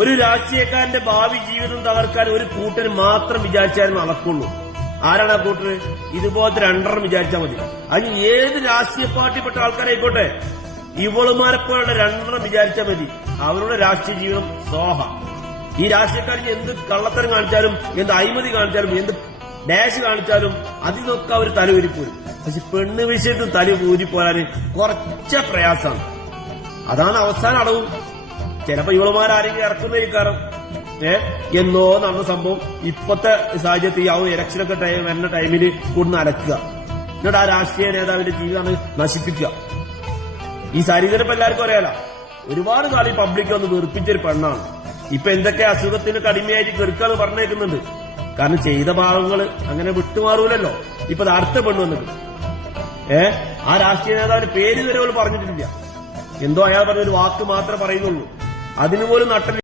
ഒരു രാഷ്ട്രീയക്കാരന്റെ ഭാവി ജീവിതം തകർക്കാൻ ഒരു കൂട്ടര് മാത്രം വിചാരിച്ചാലും നടക്കുള്ളൂ. ആരാണ് ആ കൂട്ടര്? ഇതുപോലത്തെ രണ്ടെണ്ണം വിചാരിച്ചാൽ മതി. അതിന് ഏത് രാഷ്ട്രീയ പാർട്ടിപ്പെട്ട ആൾക്കാരായിക്കോട്ടെ, ഇവളുമാരെപ്പോലുള്ള രണ്ടെണ്ണം വിചാരിച്ചാൽ മതി. അവരുടെ രാഷ്ട്രീയ ജീവിതം സോഹ. ഈ രാഷ്ട്രീയക്കാർക്ക് എന്ത് കള്ളത്തരം കാണിച്ചാലും, എന്ത് അഴിമതി കാണിച്ചാലും, എന്ത് ഡാഷ് കാണിച്ചാലും അതിനൊക്കെ അവർ തല ഊരിപ്പോരും. പക്ഷെ പെണ്ണ് വിഷയത്തിൽ തല ഊരിപ്പോരാന് കുറച്ച പ്രയാസമാണ്. അതാണ് അവസാന അടവും. ചിലപ്പോ ഇവളുമാരെങ്കിലും ഇറക്കുന്ന ഈ കാരണം എന്നോ നടന്ന സംഭവം ഇപ്പത്തെ സാഹചര്യത്തിൽ ആ ഇലക്ഷനൊക്കെ വരുന്ന ടൈമില് കൂടുന്ന അലക്കുക, എന്നിട്ട് ആ രാഷ്ട്രീയ നേതാവിന്റെ ജീവിതമാണ് നശിപ്പിക്കുക. ഈ ശരീരം എല്ലാവർക്കും അറിയാലോ. ഒരുപാട് കാലം ഈ പബ്ലിക് ഒന്ന് വെറുപ്പിച്ചൊരു പെണ്ണാണ്. ഇപ്പൊ എന്തൊക്കെ അസുഖത്തിന് കടിമയായിട്ട് കെടുക്കാന്ന് പറഞ്ഞേക്കുന്നുണ്ട്. കാരണം ചെയ്ത ഭാഗങ്ങള് അങ്ങനെ വിട്ടുമാറൂലല്ലോ. ഇപ്പൊ അടുത്ത പെണ്ണ് വന്നിട്ട് ആ രാഷ്ട്രീയ നേതാവിന്റെ പേര് വരെ പോലും പറഞ്ഞിട്ടില്ല. എന്തോ അയാൾ പറഞ്ഞൊരു വാക്ക് മാത്രമേ പറയുന്നുള്ളൂ. അതിനുപോലും നട്ടൽ